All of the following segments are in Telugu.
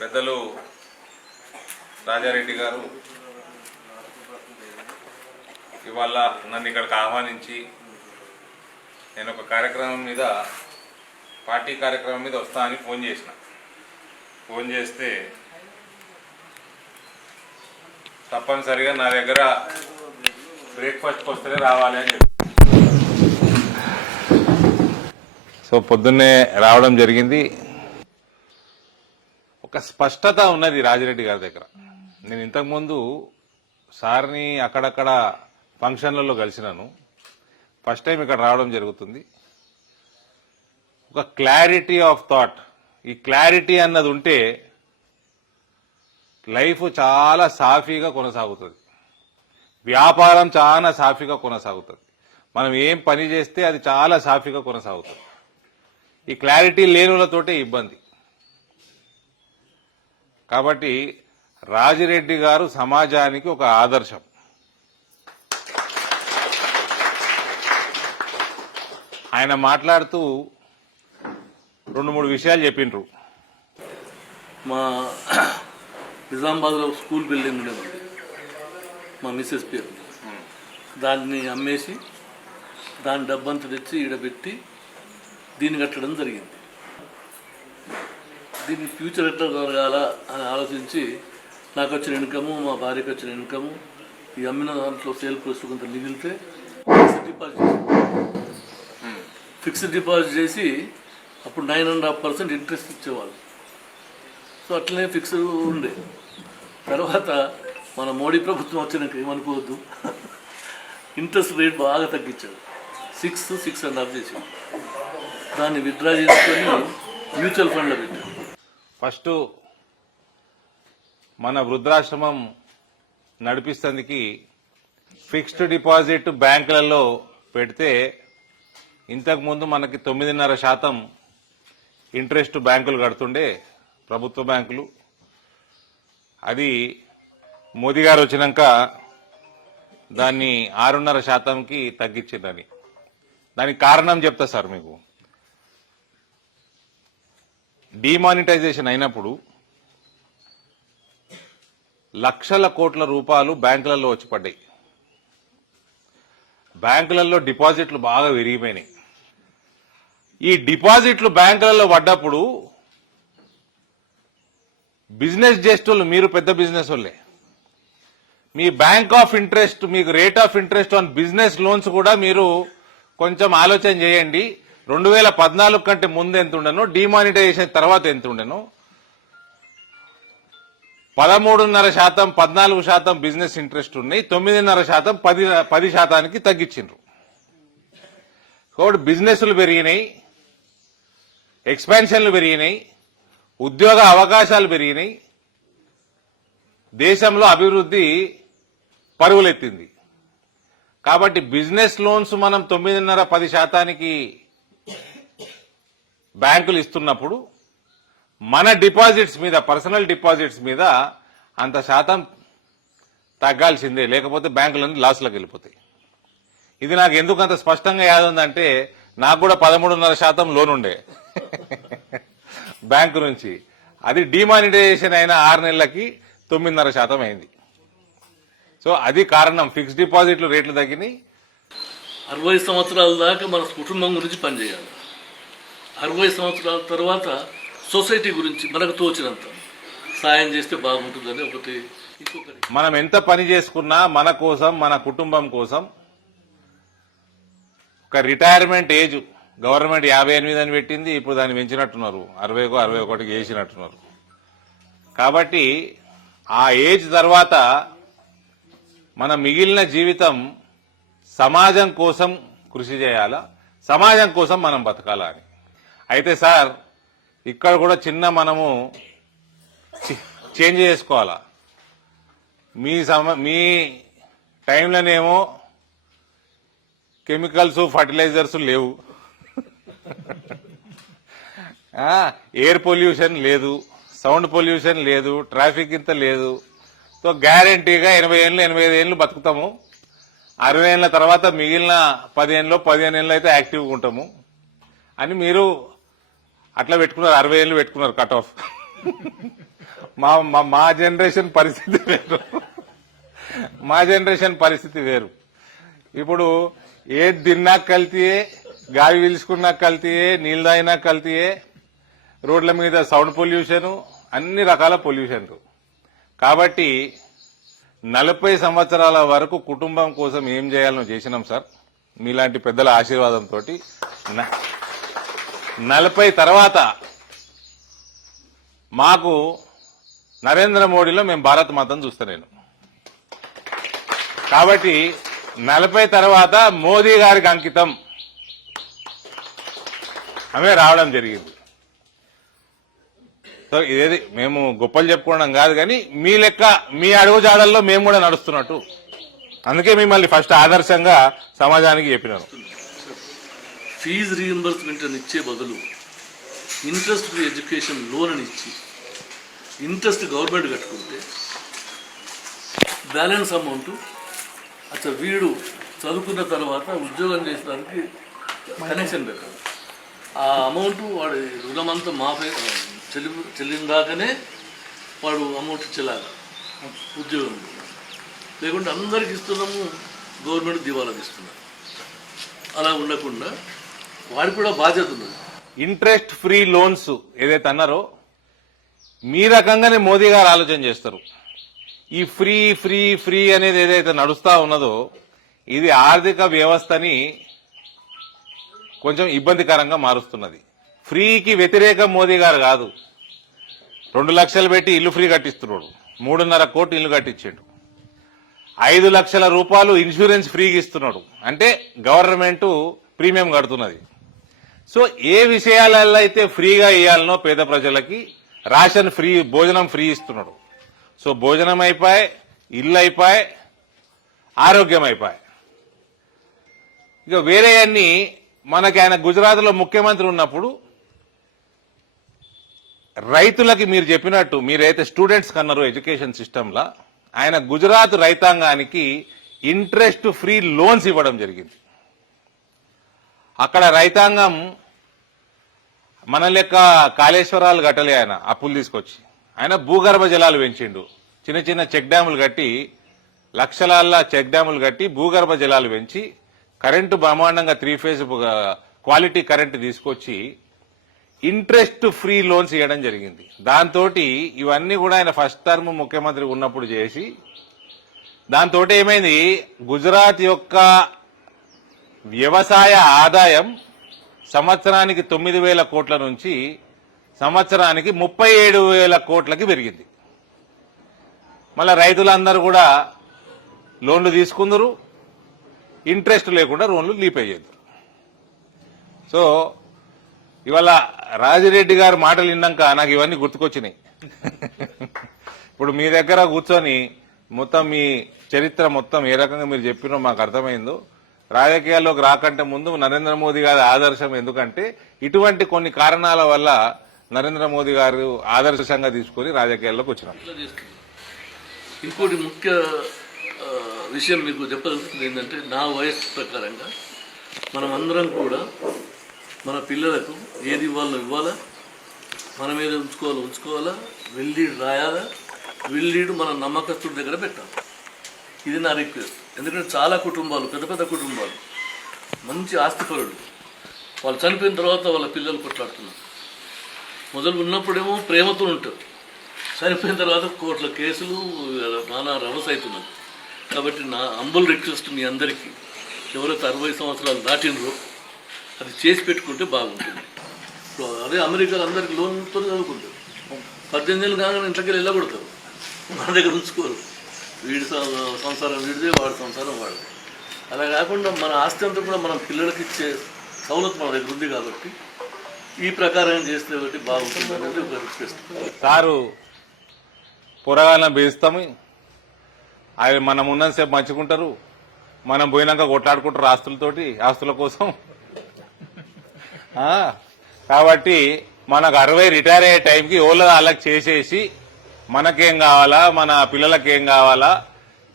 పెద్దలు రాజారెడ్డి గారు ఇవాళ నన్ను ఇక్కడికి ఆహ్వానించి నేను ఒక కార్యక్రమం మీద పార్టీ కార్యక్రమం మీద వస్తా అని ఫోన్ చేస్తే తప్పనిసరిగా నా దగ్గర బ్రేక్ఫాస్ట్కి వస్తేనే రావాలి అని చెప్పి సో పొద్దున్నే రావడం జరిగింది. ఒక స్పష్టత ఉన్నది రాజిరెడ్డి గారి దగ్గర. నేను ఇంతకుముందు సార్ని అక్కడక్కడ ఫంక్షన్లలో కలిసినాను. ఫస్ట్ టైం ఇక్కడ రావడం జరుగుతుంది. ఒక క్లారిటీ ఆఫ్ థాట్, ఈ క్లారిటీ అన్నది ఉంటే లైఫ్ చాలా సాఫీగా కొనసాగుతుంది, వ్యాపారం చాలా సాఫీగా కొనసాగుతుంది, మనం ఏం పని చేస్తే అది చాలా సాఫీగా కొనసాగుతుంది. ఈ క్లారిటీ లేనులతోటే ఇబ్బంది. కాబట్టి రాజిరెడ్డి గారు సమాజానికి ఒక ఆదర్శం. ఆయన మాట్లాడుతూ 2-3 విషయాలు చెప్పిండ్రు. మా నిజామాబాద్లో స్కూల్ బిల్డింగ్ ఉండేది, మా మిస్సెస్ పేరు. దాన్ని అమ్మేసి దాని డబ్బంతా తెచ్చి ఈడబెట్టి దీన్ని కట్టడం జరిగింది. దీన్ని ఫ్యూచర్ ఎట్లా జరగాల అని ఆలోచించి నాకు వచ్చిన ఇన్కము, మా భార్యకి వచ్చిన ఇన్కము, ఈ అమ్మిన దాంట్లో సేల్ ప్రోస్ట్ కొంత మిగిలితే ఫిక్స్డ్ డిపాజిట్ చేసి అప్పుడు 9.5% ఇంట్రెస్ట్ ఇచ్చేవాళ్ళు. సో అట్లనే ఫిక్స్డ్ ఉండే. తర్వాత మన మోడీ ప్రభుత్వం వచ్చినాక ఏమనుకోవద్దు, ఇంట్రెస్ట్ రేట్ బాగా తగ్గించాడు. 6.5 చేసాడు. దాన్ని విత్డ్రా చేసుకొని మ్యూచువల్ ఫండ్లో పెట్టాడు. ఫస్ట్ మన వృద్ధాశ్రమం నడిపిస్తందుకు ఫిక్స్డ్ డిపాజిట్ బ్యాంకులలో పెడితే ఇంతకుముందు మనకి 9.5% ఇంట్రెస్ట్ బ్యాంకులు కడుతుండే, ప్రభుత్వ బ్యాంకులు. అది మోదీ గారు వచ్చినాక దాన్ని 6.5%కి తగ్గించిందని. దానికి కారణం చెప్తా సార్ మీకు. డిమానిటైజేషన్ అయినప్పుడు లక్షల కోట్ల రూపాయలు బ్యాంకులలో వచ్చి పడ్డాయి. బ్యాంకులలో డిపాజిట్లు బాగా విరిగిపోయినాయి. ఈ డిపాజిట్లు బ్యాంకులలో పడ్డప్పుడు బిజినెస్ చేసేటోళ్ళు, మీరు పెద్ద బిజినెస్ వాళ్ళే, మీ బ్యాంక్ ఆఫ్ ఇంట్రెస్ట్, మీకు rate of interest on business loans కూడా మీరు కొంచెం ఆలోచన చేయండి. 2014 కంటే ముందు ఎంత ఉండనో, డిమానిటైజేషన్ తర్వాత ఎంత ఉండనో. 13.5%, 14% బిజినెస్ ఇంట్రెస్ట్ ఉన్నాయి. 9.5% 10% తగ్గించిండ్రు. కాబట్టి బిజినెస్లు పెరిగినాయి, ఎక్స్పాన్షన్లు పెరిగినాయి, ఉద్యోగ అవకాశాలు పెరిగినాయి, దేశంలో అభివృద్ధి పరుగులెత్తింది. కాబట్టి బిజినెస్ లోన్స్ మనం 9.5-10% బ్యాంకులు ఇస్తున్నప్పుడు మన డిపాజిట్స్ మీద, పర్సనల్ డిపాజిట్స్ మీద అంత శాతం తగ్గాల్సిందే, లేకపోతే బ్యాంకులన్నీ లాస్లోకి వెళ్ళిపోతాయి. ఇది నాకు ఎందుకు అంత స్పష్టంగా యాదుందంటే, నాకు కూడా 13.5% లోన్ ఉండే బ్యాంకు నుంచి. అది డిమానిటైజేషన్ అయిన 6 నెలలకి 9.5% అయింది. సో అది కారణం. ఫిక్స్డ్ డిపాజిట్లు రేట్లు తగ్గినాయి. 60 సంవత్సరాల దాకా మన కుటుంబం గురించి పనిచేయాలి. 60 సంవత్సరాల తర్వాత సొసైటీ గురించి మనకు తోచినంత సాయం చేస్తే బాగుంటుందని ఒకటి. ఇంకొకటి, మనం ఎంత పని చేసుకున్నా మన కోసం, మన కుటుంబం కోసం ఒక రిటైర్మెంట్ ఏజ్ గవర్నమెంట్ 58 అని పెట్టింది. ఇప్పుడు దాన్ని పెంచినట్టున్నారు, 60-61 చేసినట్టున్నారు. కాబట్టి ఆ ఏజ్ తర్వాత మన మిగిలిన జీవితం సమాజం కోసం కృషి చేయాలా, సమాజం కోసం మనం బతకాలా అని. అయితే సార్ ఇక్కడ కూడా చిన్న మనము చేంజ్ చేసుకోవాలా. మీ టైంలోనేమో కెమికల్స్, ఫర్టిలైజర్స్ లేవు, ఎయిర్ పొల్యూషన్ లేదు, సౌండ్ పొల్యూషన్ లేదు, ట్రాఫిక్ ఇంత లేదు. సో గ్యారంటీగా 80 ఏళ్ళు బతుకుతాము. 60 ఏళ్ళ తర్వాత మిగిలిన 15 ఏళ్ళు అయితే యాక్టివ్గా ఉంటాము అని మీరు అట్లా పెట్టుకున్నారు, 60 ఏళ్ళు పెట్టుకున్నారు కట్ ఆఫ్. మా జనరేషన్ పరిస్థితి వేరు. మా జనరేషన్ పరిస్థితి వేరు. ఇప్పుడు ఏది తిన్నా కల్తీయే, గాలి పీల్చుకున్నా కల్తీయే, నీళ్ళు తాగినా కల్తీయే, రోడ్ల మీద సౌండ్ పొల్యూషన్, అన్ని రకాల పొల్యూషన్లు. కాబట్టి 40 సంవత్సరాల వరకు కుటుంబం కోసం ఏం చేయాలో చేసినాం సార్, మీలాంటి పెద్దల ఆశీర్వాదంతో. 40 తర్వాత మాకు నరేంద్ర మోడీలో మేము భారత మాతను చూస్తా నేను. కాబట్టి 40 తర్వాత మోదీ గారికి అంకితం ఆమె రావడం జరిగింది. సో ఇదేది మేము గొప్పలు చెప్పుకోవడం కాదు, కానీ మీ లెక్క మీ అడుగుజాడల్లో మేము కూడా నడుస్తున్నట్టు, అందుకే మిమ్మల్ని ఫస్ట్ ఆదర్శంగా సమాజానికి చెప్పినాను. ఫీజు రీఎంబర్స్మెంట్ అని ఇచ్చే బదులు ఇంట్రెస్ట్ ఫ్రీ ఎడ్యుకేషన్ లోన్ అని ఇచ్చి ఇంట్రెస్ట్ గవర్నమెంట్ కట్టుకుంటే బ్యాలెన్స్ అమౌంట్ అసలు వీడు చదువుకున్న తర్వాత ఉద్యోగం చేసడానికి కనెక్షన్ పెట్టాలి. ఆ అమౌంట్ వాడి రుణమంతా మాఫై చెల్లిందాకనే వాడు అమౌంట్ ఇచ్చేలాగా ఉద్యోగం, లేకుంటే అందరికి ఇస్తున్నాము గవర్నమెంట్ దివాళాకి ఇస్తున్నారు. అలా ఉండకుండా వాడికి కూడా బాధ్యత ఉన్నది. ఇంట్రెస్ట్ ఫ్రీ లోన్స్ ఏదైతే అన్నారో మీ రకంగానే మోదీ గారు ఆలోచన చేస్తారు. ఈ ఫ్రీ ఫ్రీ ఫ్రీ అనేది ఏదైతే నడుస్తా ఉన్నదో ఇది ఆర్థిక వ్యవస్థని కొంచెం ఇబ్బందికరంగా మారుస్తున్నది. ఫ్రీకి వ్యతిరేకం మోదీ గారు కాదు. 2 లక్షలు పెట్టి ఇల్లు ఫ్రీ కట్టిస్తున్నాడు, 3.5 కోట్లు ఇల్లు కట్టించాడు, 5 లక్షల రూపాయలు ఇన్సూరెన్స్ ఫ్రీగా ఇస్తున్నాడు, అంటే గవర్నమెంట్ ప్రీమియం కడుతున్నది. సో ఏ విషయాలలో అయితే ఫ్రీగా ఇవ్వాలనో పేద ప్రజలకి రేషన్ ఫ్రీ, భోజనం ఫ్రీ ఇస్తున్నాడు. సో భోజనం అయిపోయి, ఇల్లు అయిపోయి, ఆరోగ్యం అయిపోయి. ఇక వేరే అన్ని మనకి ఆయన గుజరాత్లో ముఖ్యమంత్రి ఉన్నప్పుడు రైతులకి మీరు చెప్పినట్టు మీరైతే స్టూడెంట్స్ కన్నారు ఎడ్యుకేషన్ సిస్టంలో, ఆయన గుజరాత్ రైతాంగానికి ఇంట్రెస్ట్ ఫ్రీ లోన్స్ ఇవ్వడం జరిగింది. అక్కడ రైతాంగం మన లెక్క కాళేశ్వరాలు కట్టలే, ఆయన అప్పులు తీసుకొచ్చి ఆయన భూగర్భ జలాలు పెంచిండు. చిన్న చిన్న చెక్ డ్యాములు కట్టి, లక్షలాల్లో చెక్ డ్యాములు కట్టి భూగర్భ జలాలు పెంచి కరెంటు బ్రహ్మాండంగా 3 ఫేజ్ క్వాలిటీ కరెంటు తీసుకొచ్చి ఇంట్రెస్ట్ ఫ్రీ లోన్స్ ఇవ్వడం జరిగింది. దాంతో ఇవన్నీ కూడా ఆయన ఫస్ట్ టర్మ్ ముఖ్యమంత్రి ఉన్నప్పుడు చేసి, దాంతో ఏమైంది, గుజరాత్ యొక్క వ్యవసాయ ఆదాయం సంవత్సరానికి 9,000 కోట్ల నుంచి సంవత్సరానికి 37,000 కోట్లకి పెరిగింది. మళ్ళా రైతులందరూ కూడా లోన్లు తీసుకుందరు, ఇంట్రెస్ట్ లేకుండా లోన్లు లీపే చేద్దరు. సో ఇవాళ రాజిరెడ్డి గారు మాటలు విన్నాక నాకు ఇవన్నీ గుర్తుకొచ్చినాయి. ఇప్పుడు మీ దగ్గర కూర్చొని మొత్తం మీ చరిత్ర మొత్తం ఏ రకంగా మీరు చెప్పినో మాకు అర్థమైందో. రాజకీయాల్లోకి రాకంటే ముందు నరేంద్ర మోదీ గారి ఆదర్శం, ఎందుకంటే ఇటువంటి కొన్ని కారణాల వల్ల నరేంద్ర మోదీ గారు ఆదర్శంగా తీసుకుని రాజకీయాల్లోకి వచ్చినాం. ఇంకోటి ముఖ్య విషయం మీకు చెప్పదలుచుకుంది ఏంటంటే, నా వయసు ప్రకారంగా మనం అందరం కూడా మన పిల్లలకు ఏది ఇవ్వాలా, మన మీద ఉంచుకోవాలా, వెళ్ళీడు రాయాలా, వెళ్ళీడు మన నమ్మకస్తుడి దగ్గర పెట్టాలి. ఇది నా రిక్వెస్ట్. ఎందుకంటే చాలా కుటుంబాలు, పెద్ద పెద్ద కుటుంబాలు, మంచి ఆస్తిపరులు, వాళ్ళు చనిపోయిన తర్వాత వాళ్ళ పిల్లలు కొట్లాడుతున్నారు. మొదలు ఉన్నప్పుడేమో ప్రేమతో ఉంటారు, చనిపోయిన తర్వాత కోట్ల కేసులు, నానా రవస్ అవుతున్నారు. కాబట్టి నా అంబుల్ రిక్వెస్ట్ మీ అందరికీ, ఎవరైతే 60 సంవత్సరాలు దాటినరో అది చేసి పెట్టుకుంటే బాగుంటుంది. అదే అమెరికాలో అందరికి లోన్తో చదువుకుంటారు, 18 ఏళ్ళు కాగానే ఇంట్లోకి వెళ్ళగొడతారు, మన దగ్గర ఉంచుకోరు. వీడి సంసారం వీడిదే, వాడి సంసారం వాడు. అలా కాకుండా మన ఆస్తి అంతా కూడా మనం పిల్లలకి ఇచ్చే సౌలత్ మన దగ్గర ఉంది. కాబట్టి ఈ ప్రకారం చేస్తే ఒకటి బాగుంటుంది అనేది ఒక రిక్వెస్ట్. సారు పొరగాలను బేస్తాము, అవి మనం ఉన్నంతసేపు మంచుకుంటారు, మనం పోయినాక కొట్లాడుకుంటారు ఆస్తుల కోసం. కాబట్టి మనకు 60 రిటైర్ అయ్యే టైంకి ఓళ్ళ వాళ్ళకి చేసేసి మనకేం కావాలా, మన పిల్లలకి ఏం కావాలా,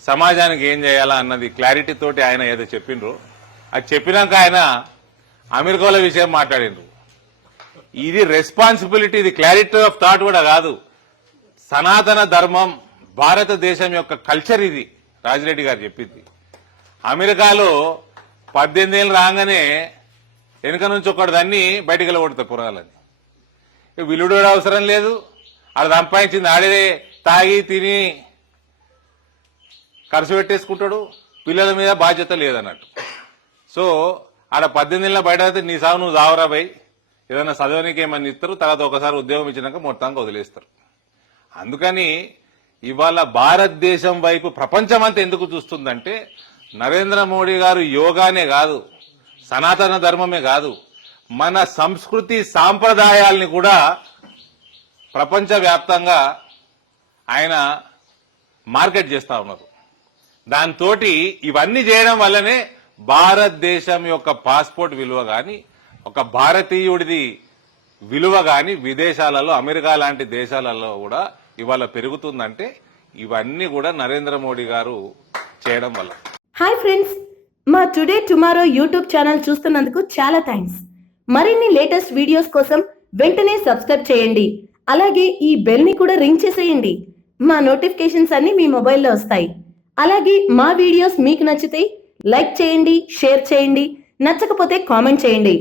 సమాజానికి ఏం చేయాలా అన్నది క్లారిటీ తోటి ఆయన ఏదో చెప్పిండ్రు. అది చెప్పినాక ఆయన అమెరికాల విషయం మాట్లాడిండ్రు. ఇది రెస్పాన్సిబిలిటీ, ఇది క్లారిటీ ఆఫ్ థాట్ కూడా కాదు, సనాతన ధర్మం భారతదేశం యొక్క కల్చర్ ఇది. రాజిరెడ్డి గారు చెప్పింది. అమెరికాలో 18 ఏళ్ళు రాగానే వెనుక నుంచి ఒకటి దాన్ని బయటికి వెళ్ళగొడతారు పురాలని. విలుడు అవసరం లేదు, ఆడ సంపాదించింది ఆడే తాగి తిని ఖర్చు పెట్టేసుకుంటాడు, పిల్లల మీద బాధ్యత లేదన్నట్టు. సో ఆడ 18 ఏళ్ళ బయట అయితే నీ సాగు నువ్వు దావరా పోయి ఏదైనా చదవనికి ఏమని ఇస్తారు, తర్వాత ఒకసారి ఉద్యోగం ఇచ్చినాక మొత్తానికి వదిలేస్తారు. అందుకని ఇవాళ భారతదేశం వైపు ప్రపంచమంతా ఎందుకు చూస్తుందంటే నరేంద్ర మోడీ గారు యోగానే కాదు, సనాతన ధర్మమే కాదు, మన సంస్కృతి సాంప్రదాయాల్ని కూడా ప్రపంచవ్యాప్తంగా ఆయన మార్కెట్ చేస్తా ఉన్నారు. దాంతో ఇవన్నీ చేయడం వల్లనే భారతదేశం యొక్క పాస్పోర్ట్ విలువ గాని, ఒక భారతీయుడిది విలువ గాని విదేశాలలో, అమెరికా లాంటి దేశాలలో కూడా ఇవాళ పెరుగుతుందంటే ఇవన్నీ కూడా నరేంద్ర మోడీ గారు చేయడం వల్ల. హాయ్ ఫ్రెండ్స్, మా టుడే టుమారో యూట్యూబ్ ఛానల్ చూస్తున్నందుకు చాలా థ్యాంక్స్. మరిన్ని లేటెస్ట్ వీడియోస్ కోసం వెంటనే సబ్స్క్రైబ్ చేయండి. అలాగే ఈ బెల్ ని కూడా రింగ్ చేసేయండి. మా నోటిఫికేషన్స్ అన్ని మీ మొబైల్లో వస్తాయి. అలాగే మా వీడియోస్ మీకు నచ్చితే లైక్ చేయండి, షేర్ చేయండి, నచ్చకపోతే కామెంట్ చేయండి.